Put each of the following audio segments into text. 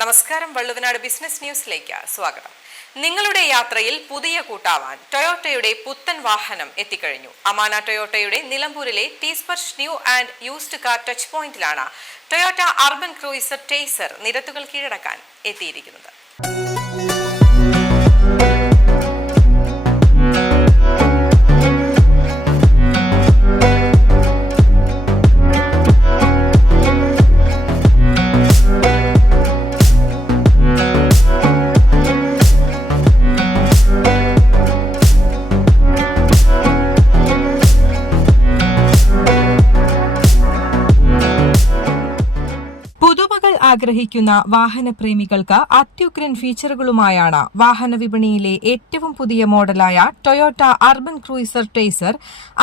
നമസ്കാരം വള്ളുവനാട് ബിസിനസ് ന്യൂസിലേക്ക് സ്വാഗതം. നിങ്ങളുടെ യാത്രയിൽ പുതിയ കൂട്ടാവാൻ ടൊയോട്ടയുടെ പുത്തൻ വാഹനം എത്തിക്കഴിഞ്ഞു. അമാന ടൊയോട്ടയുടെ നിലമ്പൂരിലെ ടീസ്പർഷ് new and used car touch പോയിന്റിലാണ് Toyota urban cruiser Taisor നിരത്തുകൾ കീഴടക്കാൻ എത്തിയിരിക്കുന്നത്. ആഗ്രഹിക്കുന്ന വാഹനപ്രേമികൾക്ക് അത്യുഗ്രൻ ഫീച്ചറുകളുമായാണ് വാഹന വിപണിയിലെ ഏറ്റവും പുതിയ മോഡലായ Toyota urban cruiser Taisor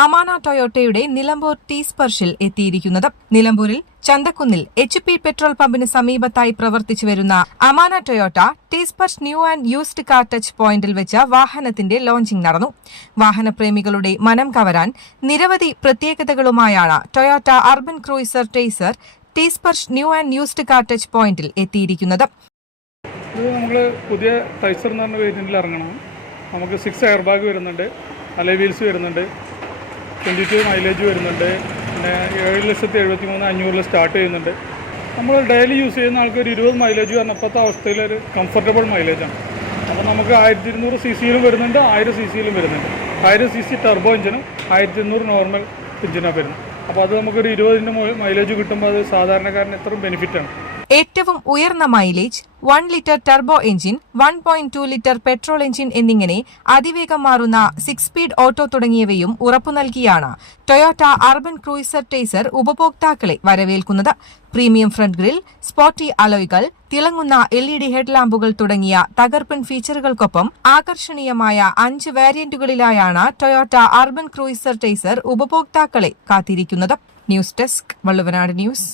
Amana ടൊയോട്ടയുടെ Nilambur T സ്പർശിൽ എത്തിയിരിക്കുന്നത്. നിലമ്പൂരിൽ ചന്തക്കുന്നിൽ എച്ച് പി പെട്രോൾ പമ്പിന് സമീപത്തായി പ്രവർത്തിച്ചു വരുന്ന Amana Toyota T Sparsh new and used car touch പോയിന്റിൽ വെച്ച് വാഹനത്തിന്റെ ലോഞ്ചിംഗ് നടന്നു. വാഹനപ്രേമികളുടെ മനം കവരാൻ നിരവധി പ്രത്യേകതകളുമായാണ് Toyota urban cruiser Taisor T Sparsh new and used car touch പോയിന്റിൽ എത്തിയിരിക്കുന്നത്. ഇത് നമ്മൾ പുതിയ ടൈസർ എന്ന് പറഞ്ഞ ഇറങ്ങണം. നമുക്ക് സിക്സ് എയർ ബാഗ് വരുന്നുണ്ട്. അലൈ വീൽസ് വരുന്നുണ്ട്. ട്വന്റി ടു മൈലേജ് വരുന്നുണ്ട്. പിന്നെ ഏഴ് ലക്ഷത്തി എഴുപത്തി മൂന്ന് അഞ്ഞൂറിൽ സ്റ്റാർട്ട് ചെയ്യുന്നുണ്ട്. നമ്മൾ ഡെയിലി യൂസ് ചെയ്യുന്ന ആൾക്ക് ഒരു ഇരുപത് മൈലേജ് വന്നപ്പോഴത്തെ അവസ്ഥയിൽ ഒരു കംഫർട്ടബിൾ മൈലേജാണ് അപ്പോൾ നമുക്ക് ആയിരത്തി ഇരുന്നൂറ് സി സിയിലും വരുന്നുണ്ട് ആയിരം സി സിയിലും വരുന്നുണ്ട്. ആയിരം സി സി ടർബോ എഞ്ചിനും ആയിരത്തി ഇരുന്നൂറ് നോർമൽ എഞ്ചിനാണ് വരുന്നത്. അപ്പോൾ അത് നമുക്കൊരു ഇരുപതിന്റെ മൈലേജ് കിട്ടുമ്പോൾ അത് സാധാരണക്കാരന് ബെനിഫിറ്റ് ബെനിഫിറ്റാണ് ഏറ്റവും ഉയർന്ന mileage one litre turbo engine one point two litre petrol engine എന്നിങ്ങനെ അതിവേഗം മാറുന്ന സിക്സ് സ്പീഡ് ഓട്ടോ തുടങ്ങിയവയും ഉറപ്പു നൽകിയാണ്. ടൊയോട്ട അർബൻ ക്രൂയിസർ ടേസർ ഉപഭോക്താക്കളെ വരവേൽക്കുന്നത്. പ്രീമിയം ഫ്രണ്ട് ഗ്രിൽ സ്പോട്ടി അലോയ്കൾ തിളങ്ങുന്ന എൽ ഇ ഡി ഹെഡ്ലാമ്പുകൾ തുടങ്ങിയ തകർപ്പൻ ഫീച്ചറുകൾക്കൊപ്പം ആകർഷണീയമായ അഞ്ച് വേരിയന്റുകളിലായാണ് ടൊയോട്ട അർബൻ ക്രൂയിസർ ടേസർ ഉപഭോക്താക്കളെ കാത്തിരിക്കുന്നത്. News desk Valluvanad news.